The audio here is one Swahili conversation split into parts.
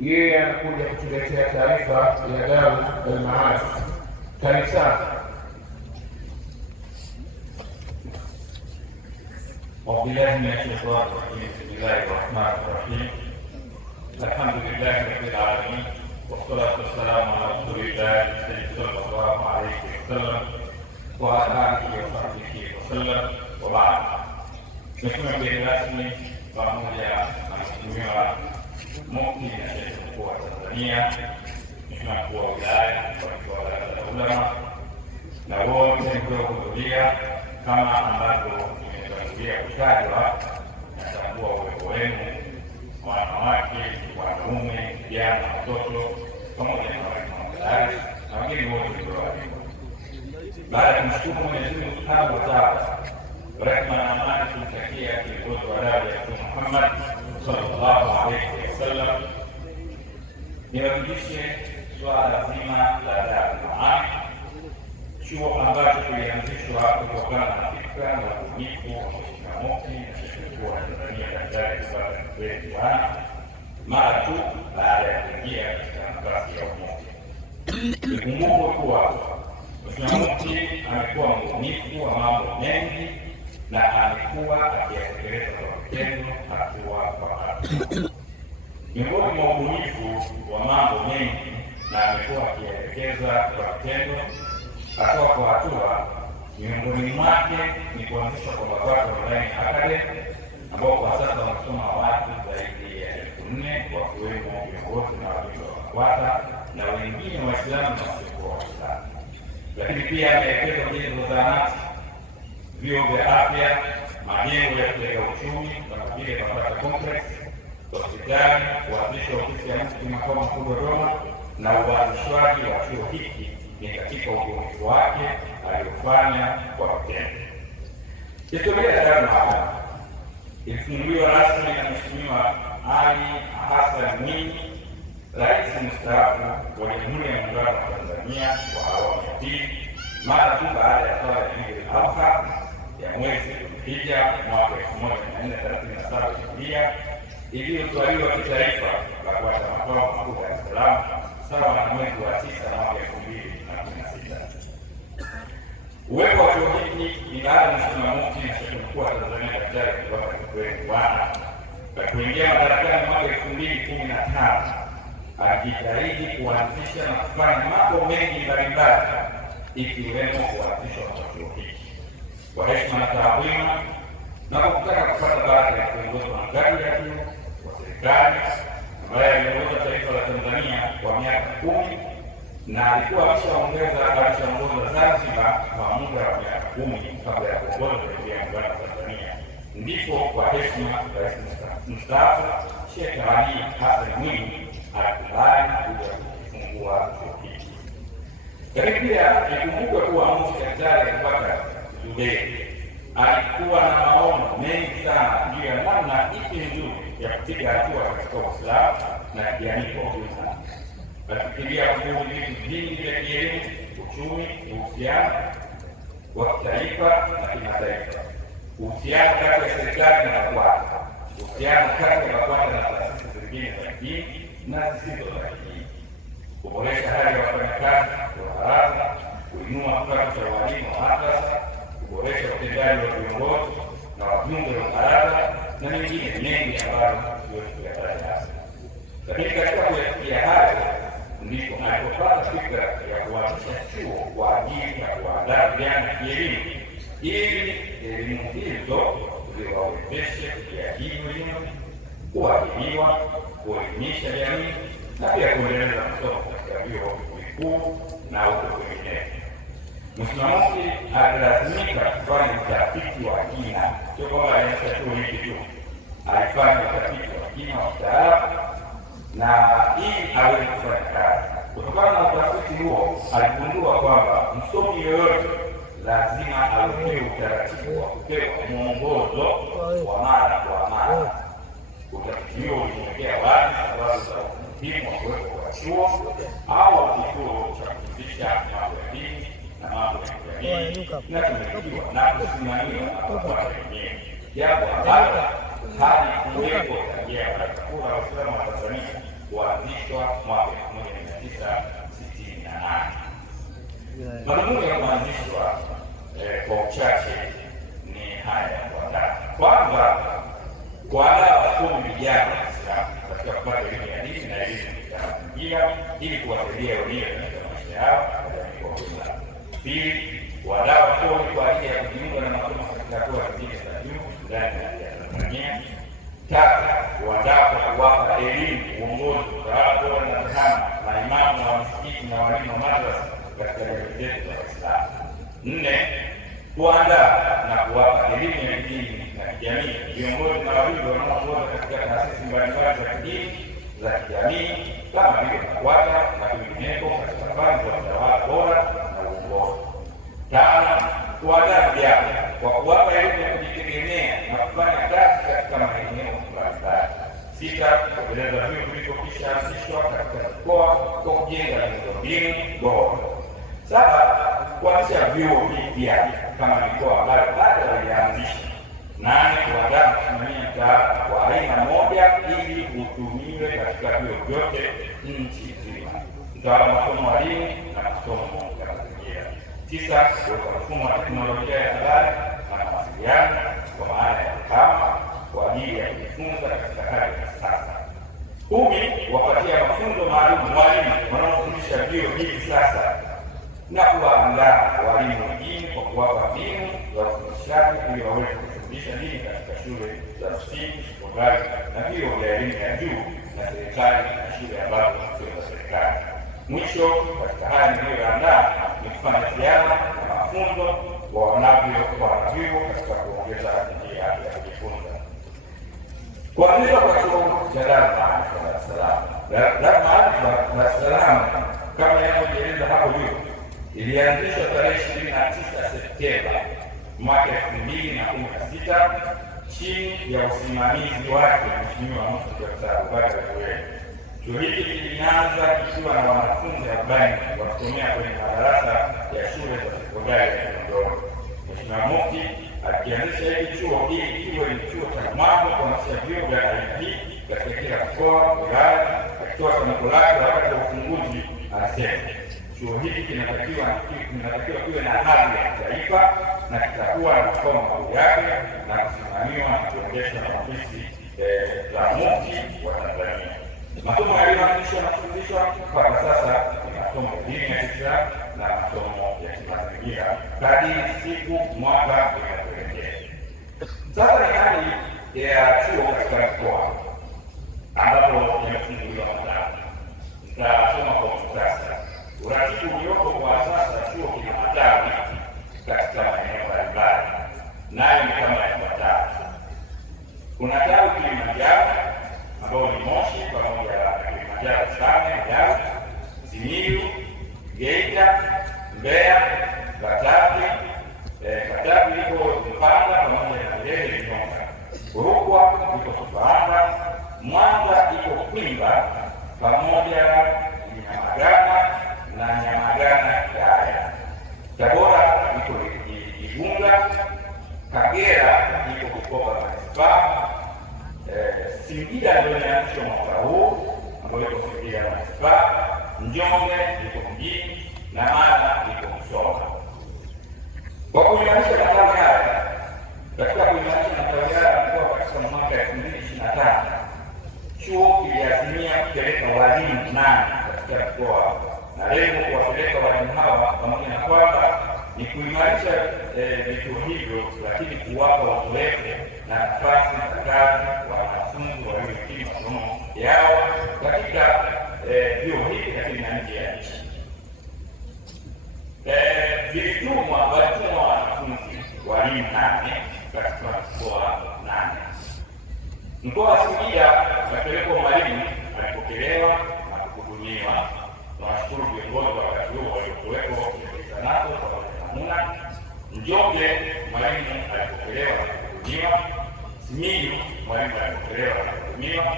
yeye anakuja kutuletea taarifa ya Darul Maarif kanisani. أعوذ بالله من الشيطان الرجيم. بسم الله الرحمن الرحيم. الحمد لله رب العالمين والصلاة والسلام على رسول الله صلى الله عليه وسلم وعلى آله وصحبه وسلم وبعد. Mheshimiwa mgeni rasmi pamoja na Mheshimiwa Mufti na Sheikh Mkuu wa Tanzania, Mheshimiwa Mkuu wa Wilaya, Mkuu wa Baraza la Ulama na wote mliohudhuria, kama ambavyo nimetangulia kutajwa, natambua uwepo wenu, wanawake, wanaume, vijana, watoto pamoja na walimu wa madaris na wageni wote mlioalikwa. Baada ya kumshukuru Mwenyezi Mungu Subhanahu wa Ta'ala, rehma na amani kumtakia kiongozi wa daraja ya Mtume Muhammad sallallahu alaihi wasallam, niwarudishe swala zima la Darul Maarif, chuo ambacho kilianzishwa kutokana na fikra na ubunifu wa Mheshimiwa Mufti na Sheikh Mkuu wa Tanzania Daktari Abubacar Zuberi Bwana mara tu baada ya kuingia katika nafasi ya umufti. Ikumbukwe kuwa Mheshimiwa Mufti amekuwa mbunifu wa mambo mengi na amekuwa akiyatekeleza kwa vitendo, hatua kwa hatua. Miongoni mwa ubunifu wa mambo mengi na amekuwa akiyatekeleza kwa vitendo, hatua kwa hatua, miongoni mwake ni kuanzisha kwa BAKWATA Online Academy, ambao kwa sasa wanasoma watu zaidi ya 4,000 wakiwemo viongozi na wajumbe wa BAKWATA na wengine Waislamu na wasiokuwa Waislamu. Lakini pia amewekeza ujenzi wa zahanati, vyuo vya afya, majengo ya kujenga uchumi kama vile BAKWATA Complex, hospitali, kuanzisha ofisi ya Mufti makao makuu Dodoma, na uanzishwaji wa chuo hiki ni katika ubunifu wake aliofanya kwa vitendo. Historia ya Darul Maarif ilifunguliwa rasmi na Mheshimiwa Ali Hassan Mwinyi, Rais mstaafu wa Jamhuri ya Muungano wa Tanzania wa awamu ya pili, mara tu baada ya swala ya Eid al-Adha ya mwezi Dhulhijja mwaka 1437 Hijiria, iliyoswaliwa kitaifa BAKWATA makao makuu Dar es Salaam sawa na mwezi wa 9 mwaka 2016. Uwepo wa chuo hiki ni baada ya Mheshimiwa Mufti na Sheikh Mkuu wa Tanzania Daktari Abubacar Zuberi Bwana na kuingia madarakani mwaka 2015 akijitahidi kuanzisha na kufanya mambo mengi mbalimbali, ikiwemo kuanzishwa kwa chuo hiki kwa heshima na taadhima na kwa kutaka kupata baraka ya kiongozi wa ngazi ya juu wa serikali ambaye aliongoza taifa la Tanzania kwa miaka 10 na alikuwa alishaongoza Zanzibar kwa muda wa miaka 10 kabla ya kuongoza Jamhuri ya Muungano wa Tanzania. Ndipo kwa heshima Rais mstaafu Sheikh Ali Hassan Mwinyi alikubali kuja kufungua chuo hiki. Lakini pia ikumbukwe kuwa Mufti Daktari Abubacar Zuberi alikuwa na maono mengi sana juu ya namna ipi nzuri ya kupiga hatua katika Uislamu na kijamii kwa ujumla. Alifikiria kubuni vitu vingi vya kielimu, uchumi, uhusiano wa kitaifa na kimataifa, uhusiano kati ya serikali na BAKWATA, uhusiano kati ya BAKWATA na taasisi zingine za kidini na zisizo za kidini, kuboresha hali ya wafanyakazi wa baraza, kuinua kipato cha walimu wa madrasa, kuboresha utendaji wa viongozi na wajumbe wa baraza na mengine mengi ambayo siwezi kuyataja hapa. Lakini katika kuyafikia hayo ndipo alipopata fikra ya kuanzisha chuo kwa ajili ya kuandaa vijana kielimu, ili elimu hizo ziwawezeshe kujiajiri wenyewe, kuajiriwa, kuelimisha jamii na pia kuendeleza masomo katika vyuo vikuu na huko kwingineko. Mheshimiwa Mufti alilazimika kufanya utafiti wa kina, sio kwamba alianzisha chuo hiki tu, alifanya utafiti wa kina wa kitaalamu na ili aweze kufanya kazi. Kutokana na utafiti huo, aligundua kwamba msomi yoyote lazima awekewe utaratibu wa kupewa mwongozo wa mara kwa mara. Utafiti huo ulimwekea wazi sababu za umuhimu wa kuwepo kwa chuo au kituo cha kufundisha mambo ya dini na mambo ya kijamii na kumilikiwa na kusimamiwa na BAKWATA wenyewe, jambo ambalo hadi kuwepo tangia Baraza Kuu la Waislamu wa Tanzania kuanzishwa mwaka 1968. Madhumuni ya kuanzishwa kwa uchache ni haya yafuatayo. Kwanza, kuandaa wasomi vijana katika kupata elimu ya dini na elimu ya mazingira ili kuwasaidia wenyewe katika maisha yao na jamii kwa ujumla. Pili, kuandaa wasomi kwa ajili ya kujiunga na masomo katika hatua zingine za juu ndani ya Tanzania. Tatu, kuandaa kwa kuwapa elimu, uongozi, utawala bora na tehama maimamu wa misikiti na walimu wa madrasa katika jamii zetu za Waislamu. Nne, kuandaa na kuwapa elimu ya dini na kijamii viongozi na wajumbe wanaoongoza katika taasisi mbalimbali za kidini za kijamii kama vile BAKWATA na kwingineko katika fani za utawala bora na uongozi. Tano, kuandaa vijana kwa kuwapa elimu ya kujitegemea na kufanya kazi katika maeneo mbalimbali. Sita, kuendeleza vyuo vilivyokwisha anzishwa katika mikoa kwa kujenga miundombinu bora. Saba, kuanzisha vyuo vipya kama mikoa ambayo bado haijaanzisha. Nane, kuandaa kusimamia mtaala wa aina moja ili utumiwe katika vyuo vyote nchi nzima, mtaala wa masomo ya dini na masomo ya mazingira. Tisa, kuweka mfumo wa teknolojia ya habari na mawasiliano kwa maana ya TEHAMA kwa ajili ya kujifunza katika hali ya sasa. Kumi, wapatia mafunzo maalum walimu wanaofundisha vyuo hivi sasa na kuwaandaa walimu wengine kwa kuwapa mbinu za ufundishaji ili waweze kufundisha dini katika shule za msingi, sekondari na vyuo vya elimu ya juu na serikali na shule ambazo sio za serikali. Mwisho, katika haya niliyoandaa ni kufanya ziara na mafunzo wanavyokuwa na vyuo katika kuongeza njia ya kujifunza. Kuanzishwa kwa chuo cha Dar es Salaam. Dar es Salaam kama inavyoeleza hapo juu ilianzishwa tarehe 29 Septemba mwaka 2016 chini ya usimamizi wake Mheshimiwa Mufti Dr. Abubakar Zuweir. Chuo hiki kilianza kikiwa na wanafunzi 40 wakisomea kwenye madarasa ya shule za sekondari ya Kinondoni. Mheshimiwa Mufti akianzisha hiki chuo ili kiwe ni chuo cha mwanzo kuanzisha vyuo vya aina hii katika kila mkoa, wilaya. Akitoa tamko lake wakati wa ufunguzi anasema chuo hiki kinatakiwa kiwe na hadhi ya kitaifa na kitakuwa na makao makuu yake na kusimamiwa na kuendeshwa na ofisi za Mufti wa Tanzania. Masomo yaliyoanzishwa na kufundishwa mpaka sasa ni masomo ya dini ya Kiislamu na masomo ya kimazingira kadiri siku mwaka unavyoelekea. Sasa ni hali ya chuo katika mkoa ambapo yamefunguliwa mtaala. Nitasoma kwa muhtasari. Uratibu ulioko kwa sasa, chuo kina matawi katika maeneo mbalimbali, nayo ni kama yafuatavyo. Kuna tawi Kilimanjaro ambao ni Moshi pamoja na Kilimanjaro Same, Mbeya, Simiyu, Geita, Mbeya, Katavi. Katavi liko Mpanda pamoja na Milele Inyonga. Rukwa iko Sumbawanga, Mwanza iko Kwimba pamoja na Nyamagana na Nyamagana Yaya. Tabora iko Igunga, Kagera iko Bukoba Manispaa. Singida ndio inaanzishwa mwaka huu ambayo iko Singida Manispaa. Njombe iko mjini na Mara iko Msoma. Kwa kuimarisha matawi haya, katika kuimarisha matawi haya kwa katika mwaka 2025 chuo kiliazimia kupeleka walimu 8 katika mkoa na lengo kuwapeleka walimu hawa pamoja na kwamba ni kuimarisha vituo hivyo, lakini kuwapa uzoefu na nafasi za kazi wanafunzi waliohitimu masomo yao katika vyuo hivi lakini na nje ya nchi. Walitumwa wanafunzi walimu 8 katika mkoa 8. Mkoa wa Singida akapelekwa mwalimu alipokelewa na kuhudumiwa. Tunashukuru viongozi wa wakati huo waliokuwepo kueleza nazo pamoja na Muna. Njombe mwalimu alipokelewa na kuhudumiwa. Simiyu mwalimu alipokelewa na kuhudumiwa.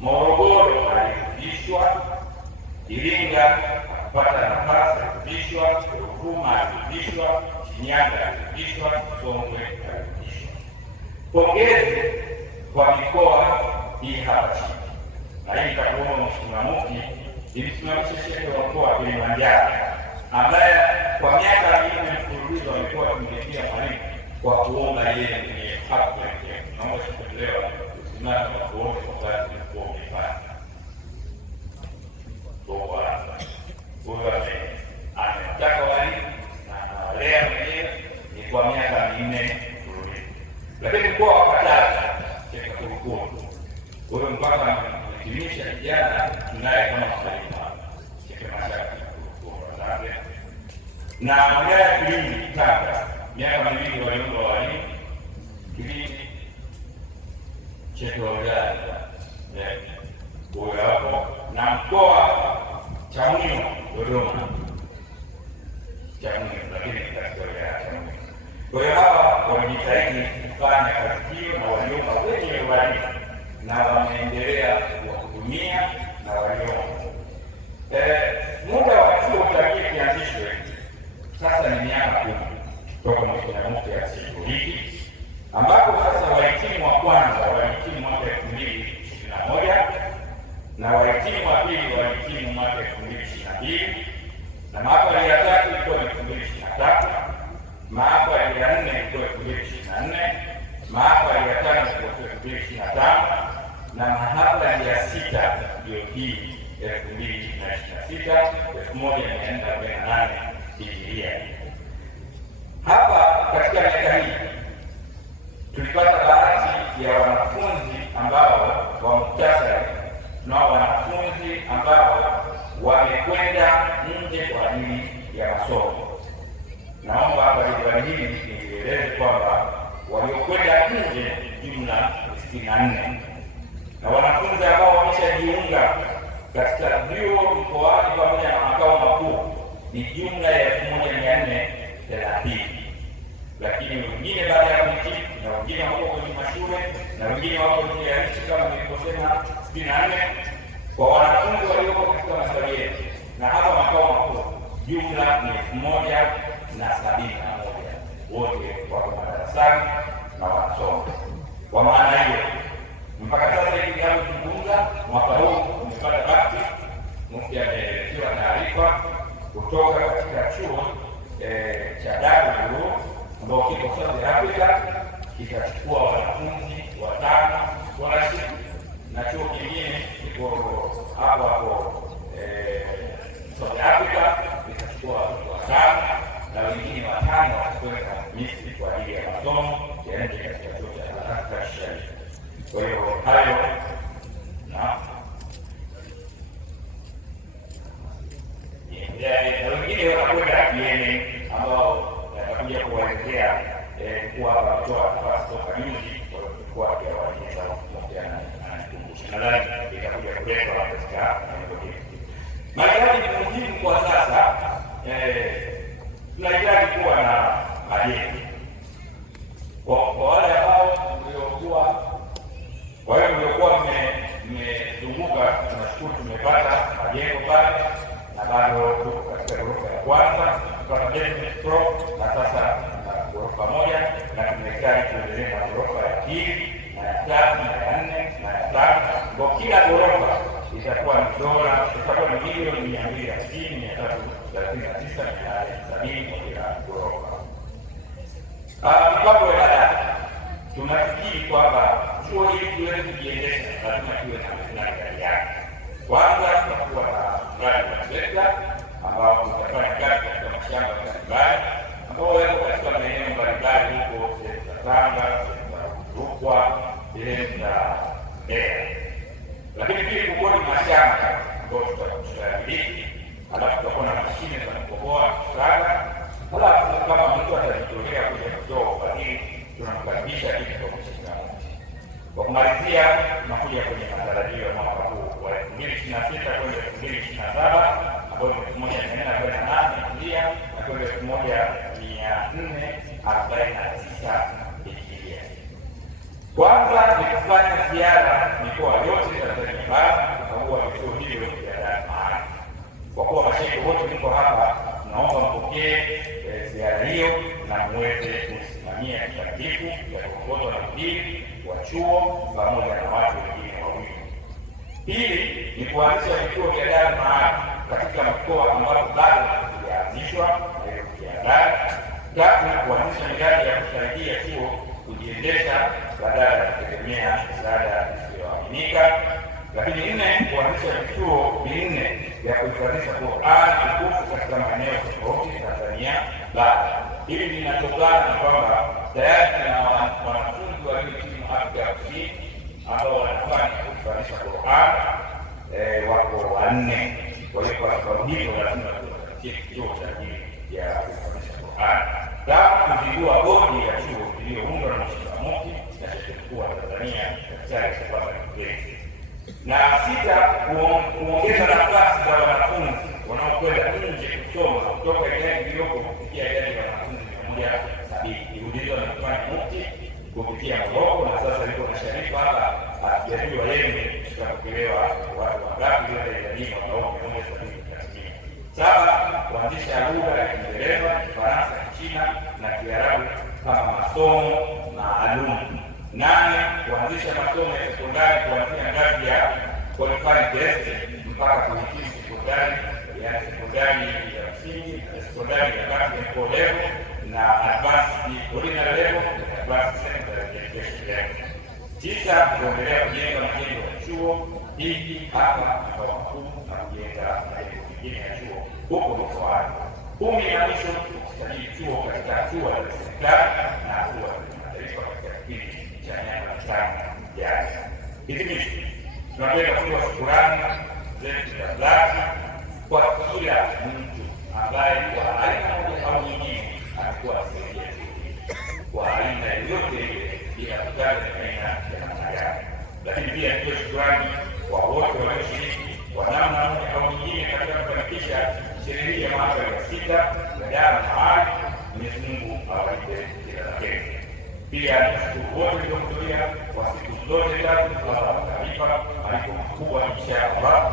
Morogoro alifundishwa. Iringa akapata nafasi ya kufundishwa. Ruvuma alifundishwa. Shinyanga alifundishwa. Songwe alifundishwa. Pongezi kwa mikoa hii hapa chini. na hii nitakuomba Mheshimiwa Mufti imsimamishe Shehe wa mkoa wa Kilimanjaro ambaye kwa miaka mingi mfululizo amekuwa akimlipia mwalimu kwa kuomba yeye mwenyewe hapo. Naomba tukuelewa usimame kwa kuomba kwa kazi kwa umefanya. Huyo ametaka walimu na anawalea mwenyewe ni kwa miaka 4 mfululizo. Lakini mkoa wa Katavi Shehe Kurukuru huyo mpaka amehitimisha kijana tunaye kama mwalimu Shehe Mashaka Kurukuru na wilaya ya Kilindi Tanga miaka 2 waliomba walimu Kilindi Shehe wa wilaya huyo hapo, na mkoa Chamwino Dodoma Chamwino, lakini katika wilaya ya Chamwino. Kwa hiyo hawa wamejitahidi kufanya kazi hiyo na waliomba wenye walimu na wameendelea kuwahudumia na waliomba. Muda wa chuo utakie kianzishwe sasa ni miaka 10 toka Mheshimiwa Mufti asishiriki, ambapo sasa wahitimu wa kwanza walihitimu mwaka 2021 na wahitimu wa pili walihitimu mwaka 2022 na mahafali ya tatu ilikuwa 2023, mahafali ya 4 ilikuwa 2024, mahafali ya 5 ilikuwa 2025 na mahafali ya 6 ndio hii 2026 1448 Hijiria. Hapa katika miaka hii tulipata bahati ya wanafunzi ambao wa muhtasari na wanafunzi ambao wamekwenda nje kwa ajili ya masomo. Naomba hapa jedwali hili nieleze kwamba waliokwenda nje jumla 64 na wanafunzi ambao wameshajiunga katika vyuo mkoani pamoja na makao makuu ni jumla ya 1430, lakini wengine baada ya kuhitimu na wengine wako kwenye mashule na wengine wako nje ya nchi kama nilivyosema 64. Kwa wanafunzi walioko katika masalia yetu na hapa makao makuu jumla ni 1071, wote wako madarasani na wanasoma. Kwa maana hiyo mpaka sasa hivi tunazungumza, mwaka huu tumepata bahati, Mufti ametoa taarifa kutoka katika chuo cha Darul ambao kiko South Africa kitachukua wanafunzi 5 scholarship, na chuo kingine kiko hapo South Africa kitachukua watu 5 na wengine 5 watakwenda Misri kwa ajili ya masomo ya nje katika chuo cha Al-Azhar. Kwa hiyo hayo na wengine watakwenda Yemen ambao watakuja kuwaelezea kuwa wametoa nafasi toka juzi kwa kuwaeleza kuhusiana na kikumbusho. Nadhani itakuja kuletwa katika eneo hili. Mahitaji ni muhimu kwa sasa, tunahitaji kuwa na majengo kwa wale ambao mliokuwa mmezunguka. Tunashukuru tumepata majengo pale na bado tuko katika ghorofa ya kwanza, tupata basement floor na sasa na ghorofa moja, na tunahitaji kuendelea na ghorofa ya pili na ya 3 na ya 4 na ya 5. Kwa kila ghorofa itakuwa ni milioni 250,339,870 kwa kila ghorofa. Mipango ya baadaye, tunafikiri kwamba chuo hili kiweze kujiendesha lazima kiwe na maslahi yake. Kwanza tutakuwa na mradi wa sekta ambao utafanya kazi katika mashamba mbalimbali ambao wako katika maeneo mbalimbali huko sehemu za Tanga, sehemu za Rukwa, sehemu za Mbeya. Lakini pia kukodi mashamba ambao tutayamiliki, halafu tutakuwa na mashine za kukoboa msaada. Halafu kama mtu atajitolea kuja kutoa ufadhili, tunamkaribisha kitu kwa mashindano. Kwa kumalizia, tunakuja kwenye matarajio ya mwaka huu wa 2026 kwenda 2027 ambao ni 1448 Hijiria na kwenda 1449 Hijiria. Kwanza ni kufanya ziara mikoa yote Tanzania bara kukagua vituo hivyo vya dawa. Kwa kuwa mashehe wote mko hapa, tunaomba mpokee ziara hiyo na muweze kusimamia kikamilifu ya kuongozwa na mdiri wa chuo pamoja na watu wengine wawili. Pili ni kuanzisha vituo vya dawa maalum katika mikoa ambapo bado havijaanzishwa na kujiandaa. Tatu, kuanzisha miradi ya kusaidia chuo kujiendesha badala ya kutegemea misaada isiyoaminika. Lakini nne, kuanzisha vituo vinne vya kuhifadhisha Qur'an tukufu katika maeneo tofauti Tanzania bara. Hili linatokana na kwamba tayari kuna wanafunzi waliohitimu Afrika Kusini ambao wanafanya kuhifadhisha Qur'an wako wanne. Kwa hiyo kwa sababu hiyo lazima tupatie kituo cha ajili ya kuhifadhisha Qur'an. Tatu, kuzindua bodi ya chuo iliyoundwa na Mheshimiwa Mufti na Sheikh Mkuu wa Tanzania Daktari Sabata Kikwete. Na sita, kuongeza nafasi za wanafunzi wanaokwenda nje kusoma kutoka idadi iliyoko kufikia idadi ya wanafunzi 170. Juhudi hizo anafanya Mufti kupitia Moroko, na sasa yuko na Sharifa hapa akijadiliwa yeye tutapokelewa watu wangapi ile idadi mwaka huu 170. Saba, kuanzisha lugha ya Kiingereza, Kifaransa, Kichina na Kiarabu kama masomo maalum. Nane, kuanzisha masomo ya sekondari kuanzia ngazi ya qualified test mpaka kuhitimu sekondari, yaani sekondari ya msingi na sekondari ya ngazi ya core level na advanced ordinary level na advanced secondary education level. Tisa, kuendelea kujenga majengo ya chuo hiki hapa makao makuu na kujenga majengo mengine ya chuo huko mikoani. 10, ya mwisho, kusajili chuo katika hatua za serikali na hatua za kimataifa katika kipindi cha miaka 5 ijayo. Hitimisho, tunapenda kutoa shukrani zetu za dhati kwa kila mtu ambaye kwa aina moja au nyingine amekuwa akisaidia kwa aina yoyote ile bila kujali aina ya namna gani. Lakini pia nitoe shukrani kwa wote walioshiriki kwa namna moja au nyingine katika kufanikisha sherehe ya mwaka wa 6 ya dawa mahali. Mwenyezi Mungu awalipe kila la heri. Pia nashukuru wote waliohudhuria kwa siku zote tatu za taarifa malipo makubwa inshallah.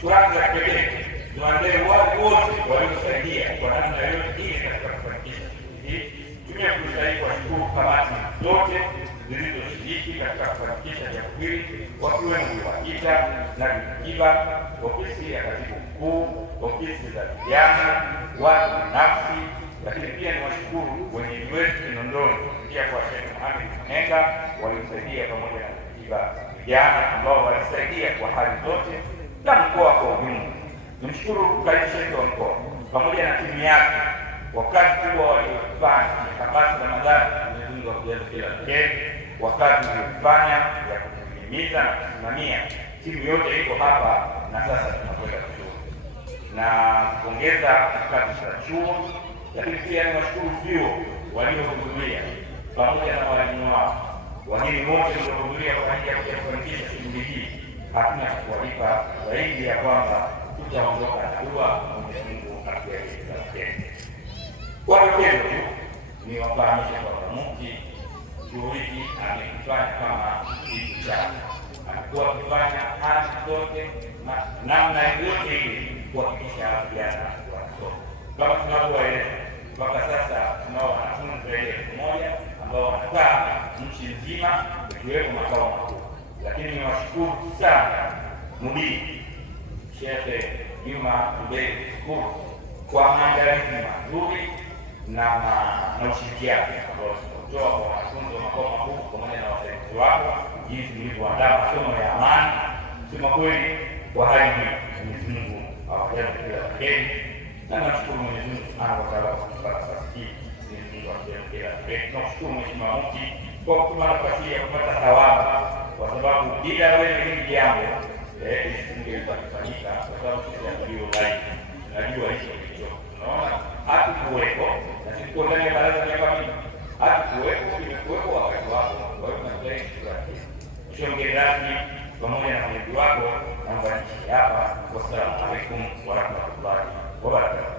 Shukrani za kipekee ziwaendee wale wote waliosaidia kwa namna yoyote ile katika kufanikisha hii. Tumia fursa hii kuwashukuru kamati zote zilizoshiriki katika kufanikisha jambo hili, wakiwemo UWAKITA na Vikiba, ofisi ya katibu mkuu, ofisi za vijana, watu binafsi. Lakini pia ni washukuru wenyeji wetu Kinondoni pia kwa Sheikh Mohamed Mhenga waliosaidia pamoja na Vikiba vijana ambao walisaidia kwa hali zote na mkoa kwa ujumla. Nimshukuru kaimu sheikh wa mkoa pamoja na timu yake wakati huo waliofanya kabasi za madhara. Mwenyezi Mungu akujaze kila kheri. Wakati uliofanya ya kuhimiza na kusimamia, timu yote iko hapa na sasa tunakwenda kushuka na kupongeza kazi za chuo. Lakini pia ni washukuru vyuo waliohudhuria pamoja na walimu wao, wageni wote waliohudhuria kwa ajili ya kufanikisha shughuli hii. Hakuna kuwalipa zaidi ya kwamba tutaondoka na dua. Mwenyezi Mungu atujalie kila kheri. Kwa hiyo tu ni wafahamisha kwamba Mufti shughuli hii amekifanya kama kitu chake, amekuwa akifanya hali zote na namna yote ile kuhakikisha vijana wanasoma. Kama tunavyoeleza mpaka sasa tunao wanafunzi zaidi ya 1000 ambao wanakaa nchi nzima ikiwemo makao makuu. Lakini niwashukuru sana mudiri Sheikh Juma Zuberi Shukuru kwa maandalizi mazuri na ushirikiano ambao tunatoa kwa wanafunzi wa makao makuu pamoja na wasaidizi wako, jinsi mlivyoandaa masomo ya amani. Sema kweli kwa hali hii Mwenyezi Mungu awajaze kila la heri, na namshukuru Mwenyezi Mungu Subhanahu wa Ta'ala kwa kupata nafasi hii. Mwenyezi Mungu awajaze kila la heri. Tunamshukuru Mheshimiwa Mufti kwa kutupa nafasi ya kupata thawabu, kwa sababu bila wewe hili jambo lisingeweza kufanyika, kwa sababu sisi ndio live najua hicho kitu. Unaona hatukuwepo na sisi ndani ya baraza la kamati hatukuwepo, imekuwepo wakati wako. Kwa hiyo tunataka shukrani mwisho mgeni rasmi pamoja na mwenyeji wako na mbaki hapa. Wassalamu alaikum warahmatullahi wabarakatuh.